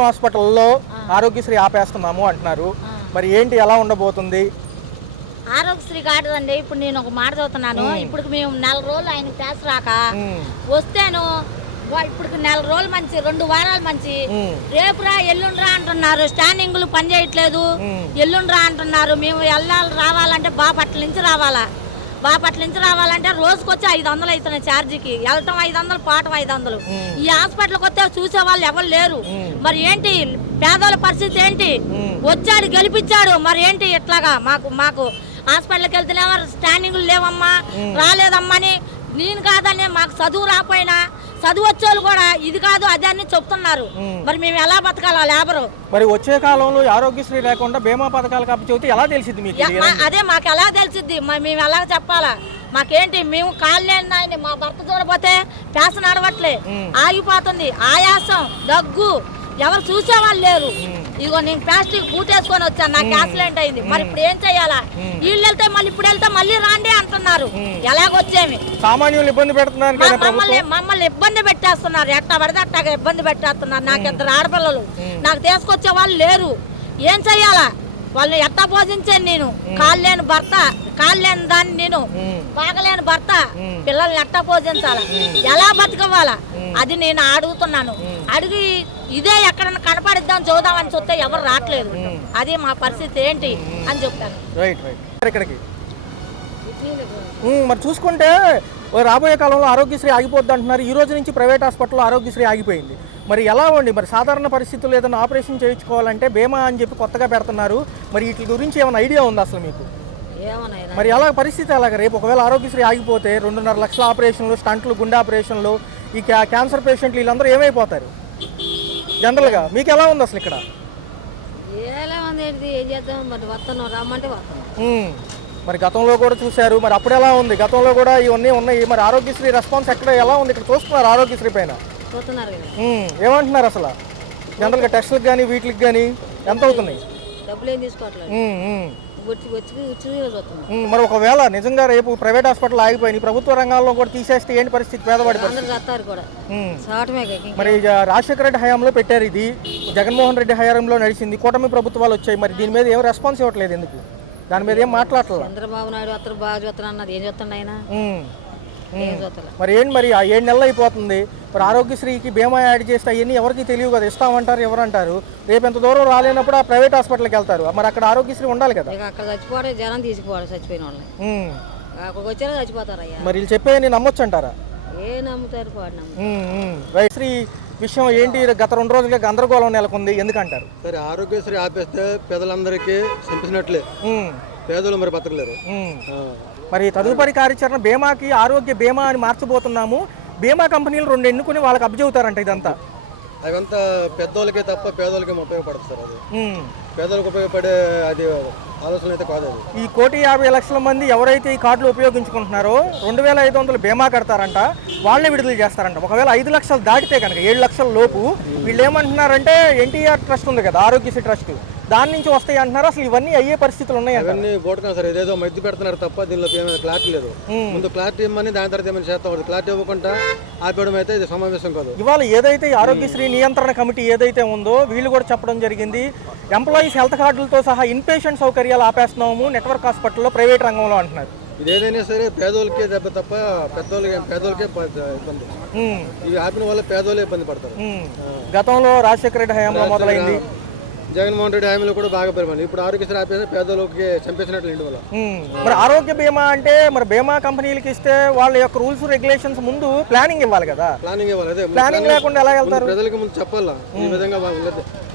హాస్పిటల్లో ఆరోగ్యశ్రీ ఆపేస్తున్నాము అంటున్నారు. మరి ఏంటి, ఎలా ఉండబోతుంది? ఆరోగ్యశ్రీ కార్డు అండి. ఇప్పుడు నేను ఒక మాట చదువుతున్నాను. ఇప్పుడు మేము 4 రోజులు ఆయన ప్యాస్ రాక వస్తేను, ఇప్పుడు 4 రోజులు మంచి, 2 వారాలు మంచి, రేపురా ఎల్లుండ్రా అంటున్నారు. స్టాండింగ్లు పని చేయట్లేదు, ఎల్లుండ్రా అంటున్నారు. మేము రావాలంటే బాపట్ల నుంచి రావాలంటే రోజుకొచ్చి 500 అవుతున్నాయి ఛార్జీకి. వెళ్ళటం 500, పోవటం 500. ఈ హాస్పిటల్కి వస్తే చూసే వాళ్ళు ఎవరు లేరు. మరి ఏంటి పేదోళ్ళ పరిస్థితి ఏంటి? వచ్చాడు, గెలిపించాడు, మరి ఏంటి ఇట్లాగా? మాకు హాస్పిటల్కి వెళ్తేనేమో స్టాండింగ్లు లేవమ్మా, రాలేదమ్మని. నేను కాదని, మాకు చదువు రాకపోయినా చదువు వచ్చేవాళ్ళు కూడా ఇది కాదు అదే అని చెప్తున్నారు. మరి మేము ఎలా బతకాలా లేబరు? మరి వచ్చే కాలంలో ఆరోగ్యశ్రీ లేకుండా బీమా పథకాలు కాపి చెబితే ఎలా తెలిసింది మీకు? అదే మాకు ఎలా తెలిసిద్ది? మేము ఎలా చెప్పాలా? మాకేంటి, మేము కాళ్ళని మా భర్త చూడపోతే పేస నడవట్లే, ఆగిపోతుంది, ఆయాసం, దగ్గు, ఎవరు చూసేవాళ్ళు లేరు. ఇగో నేను ప్లాస్టిక్ బూట్ వేసుకొని వచ్చాను, నాకు యాక్సిడెంట్ అయింది. మరి ఇప్పుడు ఏం చెయ్యాలా? వీళ్ళు వెళ్తే మళ్ళీ ఇప్పుడు వెళ్తే మళ్ళీ రాండి అంటున్నారు. ఎలాగొచ్చేమి సామాన్యులు ఇబ్బంది పెడుతున్నారు, మమ్మల్ని ఇబ్బంది పెట్టేస్తున్నారు. ఎట్టా పడితే అట్టాగా ఇబ్బంది పెట్టేస్తున్నారు. నాకు 2 ఆడపిల్లలు, నాకు తీసుకొచ్చే వాళ్ళు లేరు. ఏం చెయ్యాలా? వాళ్ళని ఎట్టా పోషించాను నేను? కాళ్ళలేని భర్త, కాళ్ళలేని దాన్ని నేను, బాగలేని భర్త, పిల్లల్ని ఎట్టా పోషించాలా? ఎలా బతకవాలా? అది నేను అడుగుతున్నాను. అడిగి ఇదే ఎక్కడన్నా కనపడిద్దాం చూద్దామని చూస్తే ఎవరు రావట్లేదు. అది మా పరిస్థితి ఏంటి అని చెప్తాను. మరి చూసుకుంటే రాబోయే కాలంలో ఆరోగ్యశ్రీ ఆగిపోద్ది అంటున్నారు. ఈ రోజు నుంచి ప్రైవేట్ హాస్పిటల్లో ఆరోగ్యశ్రీ ఆగిపోయింది. మరి ఎలా ఉండి, మరి సాధారణ పరిస్థితుల్లో ఏదైనా ఆపరేషన్ చేయించుకోవాలంటే బీమా అని చెప్పి కొత్తగా పెడుతున్నారు. మరి వీటి గురించి ఏమైనా ఐడియా ఉందా అసలు మీకు? మరి ఎలా పరిస్థితి అలాగ? రేపు ఒకవేళ ఆరోగ్యశ్రీ ఆగిపోతే 2.5 లక్షల ఆపరేషన్లు, స్టంట్లు, గుండె ఆపరేషన్లు, ఈ క్యాన్సర్ పేషెంట్లు వీళ్ళందరూ ఏమైపోతారు జనరల్గా? మీకు ఎలా ఉంది అసలు ఇక్కడ? మరి గతంలో కూడా చూశారు, మరి అప్పుడు ఎలా ఉంది? గతంలో కూడా ఇవన్నీ ఉన్నాయి. మరి ఆరోగ్యశ్రీ రెస్పాన్స్ ఎక్కడ ఎలా ఉంది? ఇక్కడ చూస్తున్నారు ఆరోగ్యశ్రీ పైన ఏమంటున్నారు అసలు? జనరల్గా టెస్ట్లకు కానీ వీటికి కానీ ఎంత అవుతున్నాయి? మరి ఒకవేళ నిజంగా రేపు ప్రైవేట్ హాస్పిటల్ ఆగిపోయి ప్రభుత్వ రంగాల్లో కూడా తీసేస్తే ఏంటి పరిస్థితి? పేదవాడి పరిస్థితి. మరి రాజశేఖర రెడ్డి హయాంలో పెట్టారు, ఇది జగన్మోహన్ రెడ్డి హయాంలో నడిచింది, కూటమి ప్రభుత్వాలు వచ్చాయి. మరి దీని మీద ఏం రెస్పాన్స్ ఇవ్వట్లేదు, ఎందుకు? దాని మీద ఏం మాట్లాడలేదు. చంద్రబాబు నాయుడు అతను బాగా చూస్తున్నా అన్నది ఏం చూస్తుండ ఆయన? మరి ఏంటి, మరి ఆ 7 నెలలు అయిపోతుంది. మరి ఆరోగ్యశ్రీకి బీమా యాడ్ చేస్తే అవన్నీ ఎవరికి తెలియదు కదా. ఇస్తామంటారు, ఎవరంటారు? రేపు ఎంత దూరం రాలేనప్పుడు ఆ ప్రైవేట్ హాస్పిటల్కి వెళ్తారు. మరి అక్కడ ఆరోగ్యశ్రీ ఉండాలి కదా. అక్కడ చచ్చిపోవడం, జనం తీసుకుపోవడం, చచ్చిపోయిన వాళ్ళని అక్కడికి వచ్చారా చచ్చిపోతారయ్యా. మరి వీళ్ళు చెప్పేది నమ్మొచ్చు అంటారా? ఏ నమ్ముతారు? ఆరోగ్యశ్రీ విషయం ఏంటి? గత 2 రోజులుగా గందరగోళం నెలకొంది, ఎందుకంటారు? సరే, ఆరోగ్యశ్రీ ఆపేస్తే పేదలందరికీ చంపించినట్లే, పేదలు మరి బతకలేరు. మరి తదుపరి కార్యాచరణ బీమాకి ఆరోగ్య బీమా అని మార్చబోతున్నాము. బీమా కంపెనీలు 2 ఎన్నుకుని వాళ్ళకి అప్పచెబుతారంట. ఇదంతా అవంతా పెద్దోళ్ళకే తప్ప పేదోళ్ళకి ఉపయోగపడుతుంది సార్. అది పేదలకు ఉపయోగపడే అది ఆలోచన అయితే కాదు. అది ఈ 1,50,00,000 మంది ఎవరైతే ఈ కార్డులు ఉపయోగించుకుంటున్నారో 2,500 బీమా కడతారంట, వాళ్ళే విడుదల చేస్తారంట. ఒకవేళ 5 లక్షలు దాటితే కనుక 7 లక్షల లోపు వీళ్ళు ఏమంటున్నారంటే ఎన్టీఆర్ ట్రస్ట్ ఉంది కదా, ఆరోగ్యశ్రీ ట్రస్ట్, దాని నుంచి వస్తాయి అంటున్నారు. అసలు ఇవన్నీ అయ్యే పరిస్థితులు ఉన్నాయి. అవన్నీ బోటకా సార్, ఏదేదో మధ్య పెడుతున్నారు తప్ప దీనిలో క్లారిటీ లేదు. ముందు క్లారిటీ ఇవ్వమని, దాని తర్వాత ఏమైనా చేస్తాం. క్లారిటీ ఇవ్వకుండా ఆపేయడం అయితే ఇది సమావేశం కాదు. ఇవాళ ఏదైతే ఆరోగ్యశ్రీ నియంత్రణ కమిటీ ఏదైతే ఉందో వీళ్ళు కూడా చెప్పడం జరిగింది, ఎంప్లాయీస్ హెల్త్ కార్డులతో సహా ఇన్పేషెంట్ సౌకర్యాలు ఆపేస్తున్నాము నెట్వర్క్ హాస్పిటల్లో, ప్రైవేట్ రంగంలో అంటున్నారు. ఇది ఏదైనా సరే పేదోళ్ళకే దెబ్బ తప్ప పేదోళ్ళకే ఇబ్బంది. ఇవి ఆపిన వల్ల పేదోళ్ళే ఇబ్బంది పడతారు. గతంలో రాజశేఖర రెడ్డి హయాంలో మొదలైంది, జగన్మోహన్ రెడ్డి హామీలో కూడా బాగా పెరిగింది. ఇప్పుడు ఆరోగ్యశ్రీ ఆపేసి పేదోళ్ళకి చంపేసినట్లు ఇంటి వల్ల. మరి ఆరోగ్య బీమా అంటే మరి బీమా కంపెనీలకి ఇస్తే వాళ్ళ యొక్క రూల్స్ రెగ్యులేషన్స్ ముందు ప్లానింగ్ ఇవ్వాలి కదా. ప్లానింగ్ ఇవ్వాలి. అదే ప్లానింగ్ లేకుండా ఎలా వెళ్తారు? ప్రజలకి ముందు చెప్పాలా, ఈ విధంగా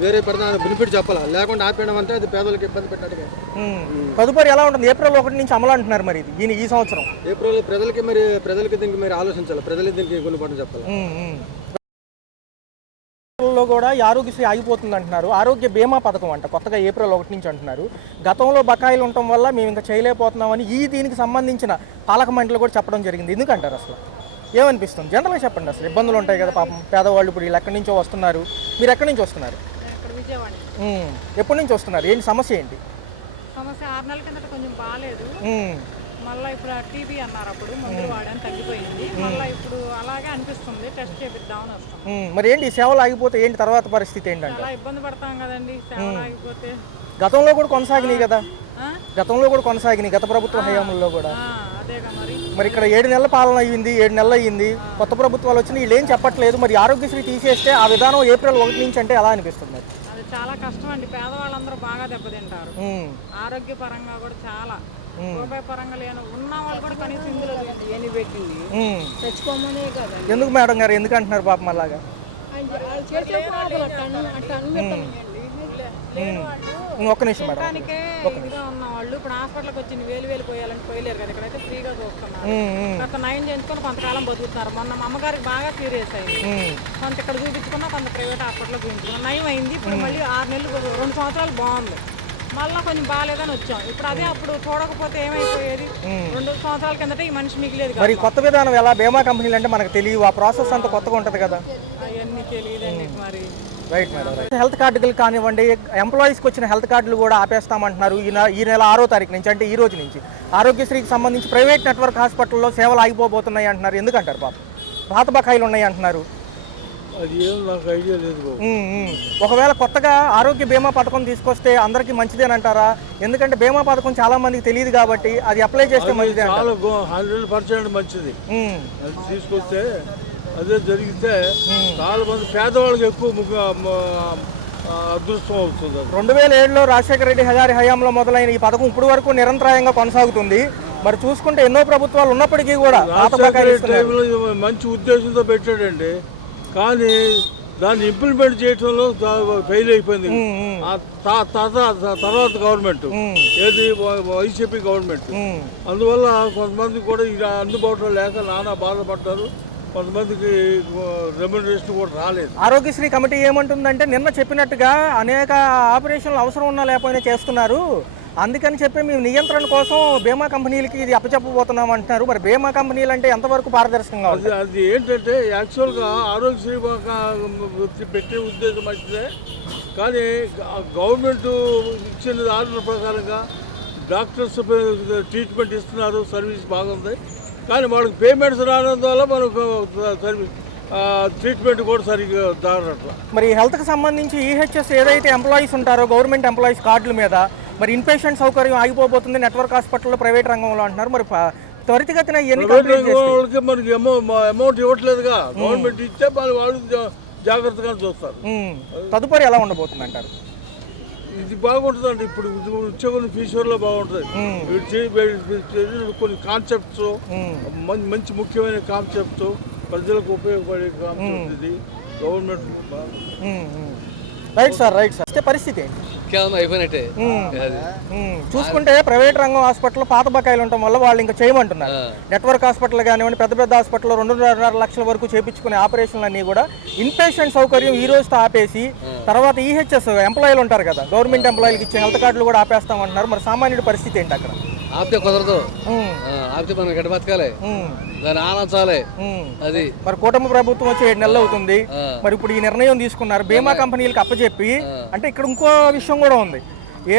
వేరే పెడతా బెనిఫిట్ చెప్పాలా. లేకుండా ఆపేయడం అంటే అది పేదలకు ఇబ్బంది పెట్టినట్టుగా. తదుపరి ఎలా ఉంటుంది? ఏప్రిల్ 1 నుంచి అమలు అంటున్నారు. మరి దీని ఈ సంవత్సరం ఏప్రిల్ ప్రజలకి దీనికి మరి ఆలోచించాలి. ప్రజలకి దీనికి కొన్ని చెప్పాలి. లో కూడా ఈ ఆరోగ్యశ్రీ ఆగిపోతుంది అంటున్నారు. ఆరోగ్య బీమా పథకం అంట కొత్తగా ఏప్రిల్ 1 నుంచి అంటున్నారు. గతంలో బకాయిలు ఉండటం వల్ల మేము ఇంకా చేయలేకపోతున్నామని దీనికి సంబంధించిన పాలక మండలి కూడా చెప్పడం జరిగింది. ఎందుకంటారు అసలు? ఏమనిపిస్తుంది? జనరల్గా చెప్పండి. అసలు ఇబ్బందులు ఉంటాయి కదా పాపం పేదవాళ్ళు. ఇప్పుడు వీళ్ళు ఎక్కడి నుంచో వస్తున్నారు. మీరు ఎక్కడి నుంచి వస్తున్నారు? ఎప్పటి నుంచి వస్తున్నారు? ఏంటి సమస్య? ఏంటి సమస్య? 6 నెలల కిందట కొంచెం బాగాలేదు, మళ్ళీ ఇప్పుడు టీబీ అన్నారు, అప్పుడు మందులు వాడని తగ్గిపోయింది. మళ్ళీ ఇప్పుడు అలాగే అనిపిస్తుంది, టెస్ట్ చేపిద్దామని వస్తాం. మరి ఏంటి ఈ సేవలు ఆగిపోతే ఏంటి తర్వాత పరిస్థితి ఏంటంటే? చాలా ఇబ్బంది పడతాం కదండి సేవలు ఆగిపోతే. గతంలో కూడా కొనసాగినాయి కదా, ఆ? గతంలో కూడా కొనసాగినాయి గత ప్రభుత్వ హయాంలో కూడా. అదేగా మరి. మరి ఇక్కడ 7 నెలల పాలన అయ్యింది, 7 నెలలు అయ్యింది, కొత్త ప్రభుత్వాలు వచ్చినా వీళ్ళు ఏం చెప్పట్లేదు. మరి ఆరోగ్యశ్రీ తీసేస్తే ఆ విధానం ఏప్రిల్ 1 నుంచి అంటే ఎలా అనిపిస్తుంది? అది చాలా కష్టం అండి, పేదవాళ్ళందరూ బాగా దెబ్బతింటారు. ఆరోగ్య పరంగా కూడా చాలా, రూపాయి పరంగా లేని ఉన్న వాళ్ళు కూడా కనీసం ఇందులో ఏమి పెట్టింది తెచ్చుకోమనే కదా. ఎందుకు మేడం గారు ఎందుకు అంటున్నారు పాపం అలాగా? ఒక్క నిమిషం మేడం. ఇదిగా ఉన్న వాళ్ళు ఇప్పుడు హాస్పిటల్కి వచ్చి వేలు పోయాలని పోయలేరు కదా, ఇక్కడైతే ఫ్రీగా చూస్తున్నారు. కొంత నయం చేయించుకొని కొంతకాలం బతుకుతున్నారు. మొన్న మా అమ్మగారికి బాగా సీరియస్ అయింది, కొంత ఇక్కడ చూపించుకున్నా, కొంత ప్రైవేట్ హాస్పిటల్లో చూపించుకున్నా, నయం అయింది. ఇప్పుడు మళ్ళీ 6 నెలలు 2 సంవత్సరాలు బాగుంది, మళ్ళీ కొంచెం బాగాలేదని వచ్చాం. ఇప్పుడు అదే అప్పుడు చూడకపోతే ఏమైపోయేది? 2 సంవత్సరాల కిందట ఈ మనిషి మిగిలేదు కదా. మరి కొత్త విధానం ఎలా? బీమా కంపెనీలు అంటే మనకు తెలియదు, ఆ ప్రాసెస్ అంతా కొత్తగా ఉంటుంది కదా. అవన్నీ తెలియదండి మరి. Right madam. హెల్త్ కార్డులు కానివ్వండి, ఎంప్లాయీస్కి వచ్చిన హెల్త్ కార్డులు కూడా ఆపేస్తామంటున్నారు ఈ నెల 6వ తారీఖు నుంచి, అంటే ఈ రోజు నుంచి. ఆరోగ్యశ్రీకి సంబంధించి ప్రైవేట్ నెట్వర్క్ హాస్పిటల్లో సేవలు ఆగిపోబోతున్నాయి అంటున్నారు. ఎందుకంటారు? పాత బకాయిలు ఉన్నాయి అంటున్నారు. అది ఏం నాకు ఐడియా లేదు. ఒకవేళ కొత్తగా ఆరోగ్య బీమా పథకం తీసుకొస్తే అందరికీ మంచిదేనంటారా? ఎందుకంటే బీమా పథకం చాలా మందికి తెలియదు కాబట్టి అది అప్లై చేస్తే మంచిదే. 100% మంచిది. అది తీసుకొస్తే అదే జరిగితే చాలా మంది పేదవాళ్ళకి ఎక్కువ అదృష్టం అవుతుంది. 2007లో రాజశేఖర రెడ్డి గారి హయాంలో మొదలైన ఈ పథకం ఇప్పుడు వరకు నిరంతరాయంగా కొనసాగుతుంది. మరి చూసుకుంటే ఎన్నో ప్రభుత్వాలు ఉన్నప్పటికీ కూడా మంచి ఉద్దేశంతో పెట్టాడండి, కానీ దాన్ని ఇంప్లిమెంట్ చేయడంలో ఫెయిల్ అయిపోయింది. తర్వాత గవర్నమెంట్ ఏది వైసీపీ గవర్నమెంట్, అందువల్ల కొంతమంది కూడా ఇది అందుబాటులో లేక నానా బాధపడ్డారు. కొంతమందికి రెమ్యునరేషన్ కూడా రాలేదు. ఆరోగ్యశ్రీ కమిటీ ఏమంటుందంటే నిన్న చెప్పినట్టుగా అనేక ఆపరేషన్లు అవసరం ఉన్నా లేకపోయినా చేస్తున్నారు, అందుకని చెప్పి మేము నియంత్రణ కోసం బీమా కంపెనీలకి ఇది అప్పచెప్పబోతున్నాం అంటున్నారు. మరి బీమా కంపెనీలు అంటే ఎంతవరకు పారదర్శకంగా ఉంది? అది ఏంటంటే యాక్చువల్గా ఆరోగ్యశ్రీ పెట్టే ఉద్దేశం మంచిదే, కానీ గవర్నమెంట్ ఇచ్చిన ఆర్డర్ ప్రకారంగా డాక్టర్స్ ట్రీట్మెంట్ ఇస్తున్నారు, సర్వీస్ బాగుంది. కానీ మనకు పేమెంట్స్ రావడం వల్ల మనకు సర్వీస్ ట్రీట్మెంట్ కూడా సరిగ్గా దారట్లా. మరి హెల్త్కి సంబంధించి ఈహెచ్ఎస్ ఏదైతే ఎంప్లాయీస్ ఉంటారో గవర్నమెంట్ ఎంప్లాయీస్ కార్డుల మీద మరి ఇన్పేషెంట్ సౌకర్యం ఆగిపోతుంది నెట్వర్క్ హాస్పిటల్లో ప్రైవేట్ రంగంలో అంటున్నారు. మరి త్వరితగతిన వాళ్ళకి మనకి అమౌంట్ ఇవ్వట్లేదుగా, గవర్నమెంట్ ఇస్తే వాళ్ళు జాగ్రత్తగా చూస్తారు. తదుపరి ఎలా ఉండబోతుంది అంటారు? ఇది బాగుంటుందండి, ఇప్పుడు వచ్చే కొన్ని ఫ్యూచర్లో బాగుంటుంది. కొన్ని కాన్సెప్ట్స్, మంచి ముఖ్యమైన కాన్సెప్ట్స్, ప్రజలకు ఉపయోగపడే కాన్సెప్ట్ ఇది government. Right sir, right sir. పరిస్థితి అయిపోయినట్టే. చూసుకుంటే ప్రైవేట్ రంగం హాస్పిటల్ పాత బకాయిలు ఉండటం వల్ల వాళ్ళు ఇంకా చేయమంటున్నారు. నెట్వర్క్ హాస్పిటల్ కానివ్వండి, పెద్ద హాస్పిటల్లో 2.5 లక్షల వరకు చేపించుకునే ఆపరేషన్లు అన్ని కూడా ఇన్పేషెంట్ సౌకర్యం ఈ రోజుతో ఆపేసి తర్వాత ఈహెచ్ఎస్ ఎంప్లాయీలు ఉంటారు కదా, గవర్నమెంట్ ఎంప్లాయీలకు ఇచ్చే హెల్త్ కార్డులు కూడా ఆపేస్తామంటున్నారు. మరి సామాన్యుడి పరిస్థితి ఏంటి అక్కడ? ఆపితే కుదరదు, ఆపితే మనం గడ్డ బతకాలి, దాన్ని ఆనంచాలి. అది మరి కూటమి ప్రభుత్వం వచ్చి 7 నెలలు అవుతుంది. మరి ఇప్పుడు ఈ నిర్ణయం తీసుకున్నారు బీమా కంపెనీలకు అప్పచెప్పి. అంటే ఇక్కడ ఇంకో విషయం కూడా ఉంది,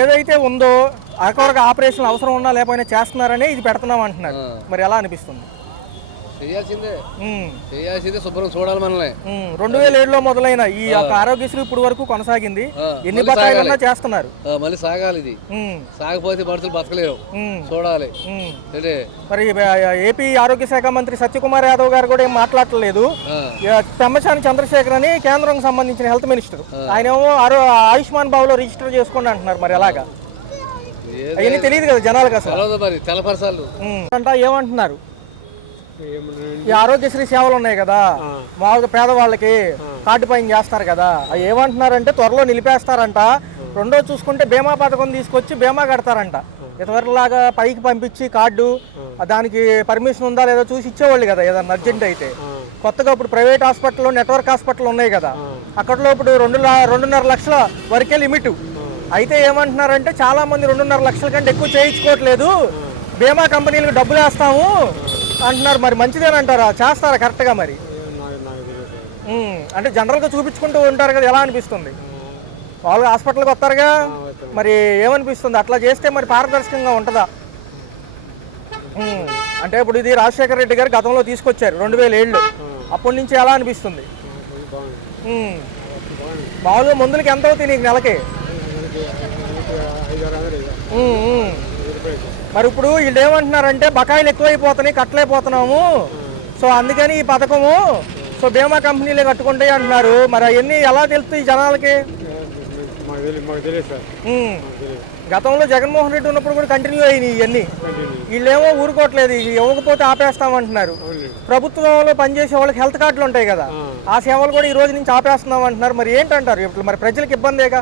ఏదైతే ఉందో అక్కడ ఆపరేషన్ అవసరం ఉన్నా లేకపోయినా చేస్తున్నారనే ఇది పెడుతున్నాం అంటున్నారు. మరి ఎలా అనిపిస్తుంది? చేయాల్సిందే, శుభ్రం చూడాలి మనల్ని. 2007లో మొదలైన ఈ యొక్క ఆరోగ్యశ్రీ ఇప్పుడు వరకు కొనసాగింది, ఎన్ని బకాయిలన్నా చేస్తున్నారు. మళ్ళీ సాగాలి, ఇది సాగపోతే మనుషులు బతకలేరు, చూడాలి. మరి ఏపీ ఆరోగ్య శాఖ మంత్రి సత్యకుమార్ యాదవ్ గారు కూడా ఏం మాట్లాడలేదు. పెమ్మసాని చంద్రశేఖర్ అని కేంద్రం సంబంధించిన హెల్త్ మినిస్టర్, ఆయన ఏమో ఆయుష్మాన్ భావ్ లో రిజిస్టర్ చేసుకోండి అంటున్నారు. మరి ఎలాగా? అవన్నీ తెలియదు కదా జనాలకు అసలు. మరి తెలపరసాలు అంట ఏమంటున్నారు? ఈ ఆరోగ్యశ్రీ సేవలు ఉన్నాయి కదా మామూలుగా పేదవాళ్ళకి కార్డు పైన చేస్తారు కదా, అవి ఏమంటున్నారంటే త్వరలో నిలిపేస్తారంట. రెండో చూసుకుంటే బీమా పథకం తీసుకొచ్చి బీమా కడతారంట. ఇంతవరకులాగా పైకి పంపించి కార్డు దానికి పర్మిషన్ ఉందా లేదా చూసి ఇచ్చేవాళ్ళు కదా ఏదన్నా అర్జెంట్ అయితే. కొత్తగా ఇప్పుడు ప్రైవేట్ హాస్పిటల్లో నెట్వర్క్ హాస్పిటల్ ఉన్నాయి కదా, అక్కడలో ఇప్పుడు 2.5 లక్షల వరకే లిమిట్. అయితే ఏమంటున్నారంటే చాలా మంది 2.5 లక్షల కంటే ఎక్కువ చేయించుకోవట్లేదు, బీమా కంపెనీలకు డబ్బులు వేస్తాము అంటున్నారు. మరి మంచిదేనంటారా? చేస్తారా కరెక్ట్గా? మరి అంటే జనరల్గా చూపించుకుంటూ ఉంటారు కదా, ఎలా అనిపిస్తుంది? వాళ్ళు హాస్పిటల్కి వస్తారుగా, మరి ఏమనిపిస్తుంది? అట్లా చేస్తే మరి పారదర్శకంగా ఉంటుందా? అంటే ఇప్పుడు ఇది రాజశేఖర రెడ్డి గారు గతంలో తీసుకొచ్చారు 2007లో, అప్పటి నుంచి ఎలా అనిపిస్తుంది? మామూలుగా మందులకి ఎంత అవుతాయి నీకు నెలకి? మరి ఇప్పుడు వీళ్ళు ఏమంటున్నారంటే బకాయిలు ఎక్కువైపోతున్నాయి, కట్టలేకపోతున్నాము, సో అందుకని ఈ పథకము సో బీమా కంపెనీలే కట్టుకుంటాయి అంటున్నారు. మరి అవన్నీ ఎలా తెలుస్తాయి జనాలకి? గతంలో జగన్మోహన్ రెడ్డి ఉన్నప్పుడు కూడా కంటిన్యూ అయినాయి ఇవన్నీ. వీళ్ళేమో ఊరుకోవట్లేదు, ఇవ్వకపోతే ఆపేస్తామంటున్నారు. ప్రభుత్వంలో పనిచేసే వాళ్ళకి హెల్త్ కార్డులు ఉంటాయి కదా, ఆ సేవలు కూడా ఈ రోజు నుంచి ఆపేస్తున్నాం అంటున్నారు. మరి ఏంటంటారు? ఇప్పుడు మరి ప్రజలకు ఇబ్బందేగా.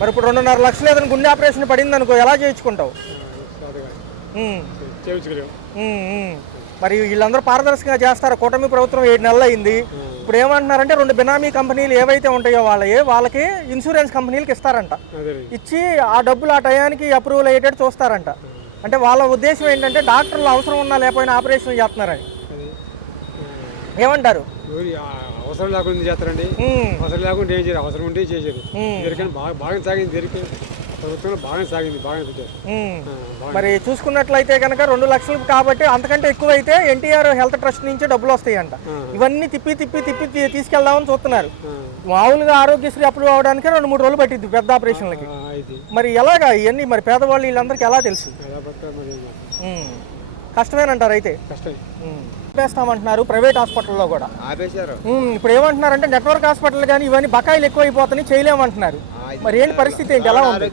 మరి ఇప్పుడు 2.5 లక్షలు ఏదైనా గుండె ఆపరేషన్ పడింది అనుకో, ఎలా చేయించుకుంటావు? మరి వీళ్ళందరూ పారదర్శకంగా చేస్తారు. కూటమి ప్రభుత్వం 7 నెలలు అయింది. ఇప్పుడు ఏమంటున్నారంటే 2 బినామీ కంపెనీలు ఏవైతే ఉంటాయో వాళ్ళకి ఇన్సూరెన్స్ కంపెనీలకు ఇస్తారంట. ఇచ్చి ఆ డబ్బులు ఆ టయానికి అప్రూవల్ అయ్యేటట్టు చూస్తారంట. అంటే వాళ్ళ ఉద్దేశం ఏంటంటే డాక్టర్లు అవసరం ఉన్నా లేకపోయినా ఆపరేషన్ చేస్తున్నారని. ఏమంటారు? అవసరం లేకుండా చేస్తారండి. అవసరం లేకుండా ఏం చేయరు, అవసరం ఉంటే చేసేది. జరిగిన బాగా సాగింది, జరిగిన ప్రభుత్వంలో బాగా సాగింది, బాగా మరి చూసుకున్నట్లయితే కనుక 2 లక్షలు కాబట్టి అంతకంటే ఎక్కువ అయితే ఎన్టీఆర్ హెల్త్ ట్రస్ట్ నుంచి డబ్బులు వస్తాయంట. ఇవన్నీ తిప్పి తీసుకెళ్దామని చూస్తున్నారు. మామూలుగా ఆరోగ్యశ్రీ అప్రూవ్ అవడానికి 2-3 రోజులు పట్టింది పెద్ద ఆపరేషన్లకి. మరి ఎలాగా ఇవన్నీ మరి పేదవాళ్ళు వీళ్ళందరికీ ఎలా తెలుసు? కష్టమేనంటారు అయితే. ఆపేస్తామంటున్నారు ప్రైవేట్ హాస్పిటల్లో కూడా. ఇప్పుడు ఏమంటున్నారంటే నెట్వర్క్ హాస్పిటల్ కానీ ఇవన్నీ బకాయిలు ఎక్కువైపోతాయి, చేయలేమంటున్నారు. మరి ఏంటి పరిస్థితి ఏంటి, ఎలా ఉంది?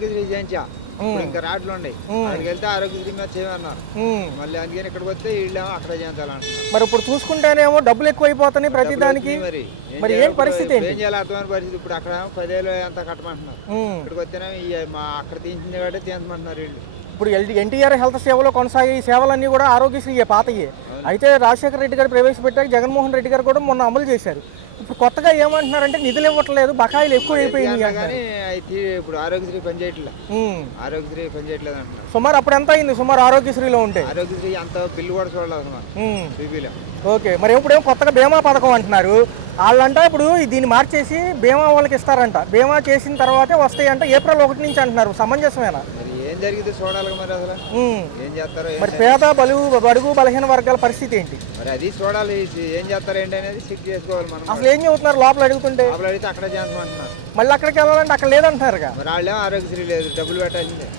ఇంకా రాట్లు ఉన్నాయి, అక్కడికి వెళ్తే ఆరోగ్యశ్రీ మీద చేయమన్నారు. మళ్ళీ అందుకని ఇక్కడికి వస్తే వీళ్ళు అక్కడ చేయాలంటున్నారు. మరి ఇప్పుడు చూసుకుంటేనేమో డబ్బులు ఎక్కువైపోతున్నాయి ప్రతి దానికి. మరి ఏం పరిస్థితి ఏంటి? ఏం చేయాలి అర్థమైన పరిస్థితి. ఇప్పుడు అక్కడ 10,000 ఎంత కట్టమంటున్నారు, ఇక్కడికి వస్తేనే మా అక్కడ తీయించింది కాబట్టి తీయించమంటున్నారు వీళ్ళు. ఇప్పుడు ఎన్టీఆర్ హెల్త్ సేవలో కొనసాగే ఈ సేవలన్నీ కూడా ఆరోగ్యశ్రీ పాతయ్యే. అయితే రాజశేఖర రెడ్డి గారు ప్రవేశపెట్టాక జగన్మోహన్ రెడ్డి గారు కూడా మొన్న అమలు చేశారు. ఇప్పుడు కొత్తగా ఏమంటున్నారంటే నిధులు ఇవ్వట్లేదు, బకాయిలు ఎక్కువ అయిపోయింది. ఇప్పుడు ఆరోగ్యశ్రీ పనిచేయట్లేదు, ఆరోగ్యశ్రీ పనిచేయట్లేదు అంటున్నారు. సుమారు అప్పుడు ఎంత అయింది సుమారు ఆరోగ్యశ్రీలో ఉంటే? ఆరోగ్యశ్రీ అంత బిల్లు కూడా చూడలేదు. ఓకే, మరి ఇప్పుడేమో కొత్తగా బీమా పథకం అంటున్నారు. వాళ్ళంట ఇప్పుడు దీన్ని మార్చేసి బీమా వాళ్ళకి ఇస్తారంట. బీమా చేసిన తర్వాతే వస్తాయంట, April 1 నుంచి అంటున్నారు. సమంజసమేనా? ఏం జరిగింది చూడాలి మరి, అసలు ఏం చేస్తారో. మరి పేద బడుగు బలహీన వర్గాల పరిస్థితి ఏంటి మరి అది చూడాలి. ఏం చేస్తారు ఏంటి అనేది చెక్ చేసుకోవాలి మనం. అసలు ఏం చెబుతున్నారు లోపల అడుగుతుంటే? లోపల అడిగితే అక్కడ చేస్తామంటున్నారు. మళ్ళీ అక్కడికి వెళ్ళాలంటే అక్కడ లేదంటున్నారుగా. మరి వాళ్ళేమో ఆరోగ్యశ్రీ లేదు, డబ్బులు పెట్టాల్సిందే.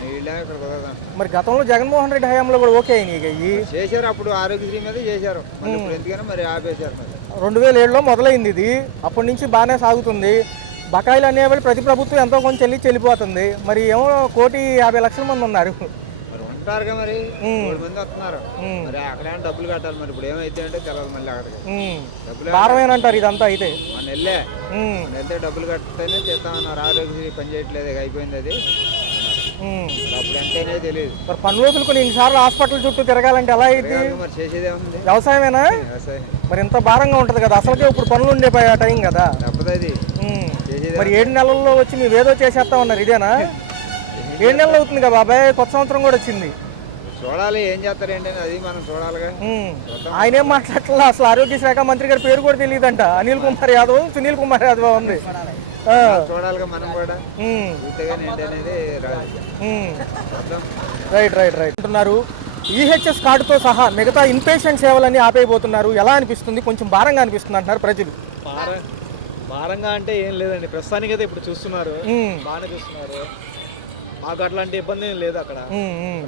వీళ్ళేమో ఇక్కడ కుదరదు. మరి గతంలో జగన్మోహన్ రెడ్డి హయాంలో కూడా ఓకే అయినాయి చేశారు, అప్పుడు ఆరోగ్యశ్రీ మీద చేశారు. ఇప్పుడు ఎందుకని మరి ఆపేశారు. 2007లో మొదలైంది ఇది, అప్పటి నుంచి బాగానే సాగుతుంది. బకాయిలు అనేవాళ్ళు ప్రతి ప్రభుత్వం ఎంతో కొంచెం చెల్లిపోతుంది. మరి ఏమో 1,50,00,000 మంది ఉన్నారు. మరి ఉంటారుగా, మరి 3 మంది వస్తున్నారు. మరి అక్కడ డబ్బులు కట్టాలి. మరి ఇప్పుడు ఏమైతే అంటే తెలియదు. మళ్ళీ అక్కడికి డబ్బులు భారమేనంటారు ఇదంతా. అయితే మన వెళ్తే డబ్బులు కట్టితేనే చేస్తామన్నారు. ఆరోగ్యశ్రీ పని చేయట్లేదు, అయిపోయింది అది. అప్పుడు ఎంతైనా తెలియదు. మరి పనులు వదులుకొని ఇన్నిసార్లు హాస్పిటల్ చుట్టూ తిరగాలంటే ఎలా అయింది? మరి చేసేదే ఉంది. వ్యవసాయమేనా? మరి ఎంత భారంగా ఉంటది కదా. అసలుకే ఇప్పుడు పనులు ఉండే టైం కదా. తప్పదు. మరి 7 నెలల్లో వచ్చి మేము ఏదో చేసేస్తా ఉన్నారు. ఇదేనా? 7 నెలలు అవుతుంది కదా బాబాయ్, కొత్త సంవత్సరం కూడా వచ్చింది. చూడాలి ఏం చేస్తారు ఏంటని, అది మనం చూడాలిగా. ఆయన ఏం మాట్లాడలే. అసలు ఆరోగ్య శాఖ మంత్రి గారి పేరు కూడా తెలియదంట. అనిల్ కుమార్ యాదవ్, సునీల్ కుమార్ యాదవ్ ఉంది. చూడాలిగా మనం కూడా. రైట్ అంటున్నారు. ఈహెచ్ఎస్ కార్డుతో సహా మిగతా ఇన్పేషెంట్ సేవలన్నీ ఆపేయబోతున్నారు. ఎలా అనిపిస్తుంది? కొంచెం భారంగా అనిపిస్తుంది అంటున్నారు ప్రజలు. భారంగా అంటే ఏం లేదండి, ప్రస్తుతానికి అయితే ఇప్పుడు చూస్తున్నారు, బాగానే చూస్తున్నారు. మాకు అట్లాంటి ఇబ్బంది ఏం లేదు. అక్కడ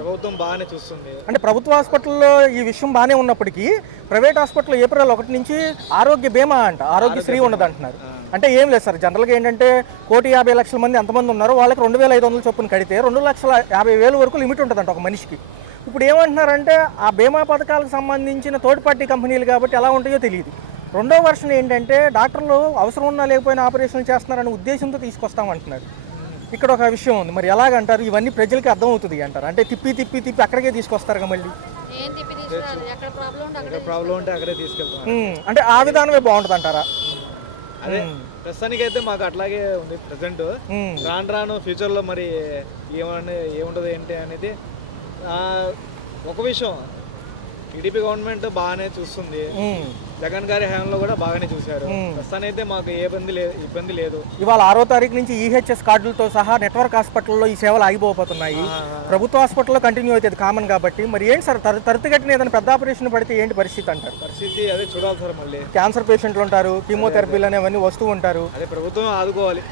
ప్రభుత్వం బాగానే చూస్తుంది. అంటే ప్రభుత్వ హాస్పిటల్లో ఈ విషయం బాగానే ఉన్నప్పటికీ ప్రైవేట్ హాస్పిటల్ April 1 నుంచి ఆరోగ్య బీమా అంట, ఆరోగ్యశ్రీ ఉండదు అంటున్నారు. అంటే ఏం లేదు సార్, జనరల్గా ఏంటంటే 1,50,00,000 మంది ఎంతమంది ఉన్నారో వాళ్ళకి 2,500 చొప్పున కడితే 2,50,000 వరకు లిమిట్ ఉంటుందంట ఒక మనిషికి. ఇప్పుడు ఏమంటున్నారంటే ఆ బీమా పథకాలకు సంబంధించిన థర్డ్ పార్టీ కంపెనీలు కాబట్టి ఎలా ఉంటాయో తెలియదు. రెండో వర్షన్ ఏంటంటే డాక్టర్లు అవసరం ఉన్నా లేకపోయినా ఆపరేషన్లు చేస్తున్నారనే ఉద్దేశంతో తీసుకొస్తామంటున్నారు. ఇక్కడ ఒక విషయం ఉంది. మరి ఎలాగంటారు? ఇవన్నీ ప్రజలకి అర్థమవుతుంది అంటారు. అంటే తిప్పి అక్కడికే తీసుకొస్తారు మళ్ళీ. ప్రాబ్లం ఉంటే అక్కడే తీసుకెళ్తాం. అంటే ఆ విధానమే బాగుంటుంది అంటారా? అదే ప్రస్తుతానికి అయితే మాకు అట్లాగే ఉంది ప్రెసెంట్. రాను ఫ్యూచర్లో మరి ఏముండదు ఏంటి అనేది ఒక విషయం. టీడీపీ గవర్నమెంట్ బాగానే చూస్తుంది, జగన్ గారి హయాంలో కూడా బాగానే చూశారు. ప్రస్తుతానికి అయితే మాకు ఏ ఇబ్బంది లేదు. ఇవాళ 6వ తారీఖు నుంచి ఈహెచ్ఎస్ కార్డులతో సహా నెట్వర్క్ హాస్పిటల్లో ఈ సేవలు ఆగిపోతున్నాయి. ప్రభుత్వ హాస్పిటల్లో కంటిన్యూ అవుతుంది కామన్ కాబట్టి. మరి ఏంటి సార్ తరతుగట్టిన ఏదైనా పెద్ద ఆపరేషన్ పడితే ఏంటి పరిస్థితి అంటారు? పరిస్థితి అదే చూడాలి సార్. మళ్ళీ క్యాన్సర్ పేషెంట్లు ఉంటారు, కీమోథెరపీలు అనేవన్నీ వస్తూ ఉంటారు. అదే ప్రభుత్వం ఆదుకోవాలి.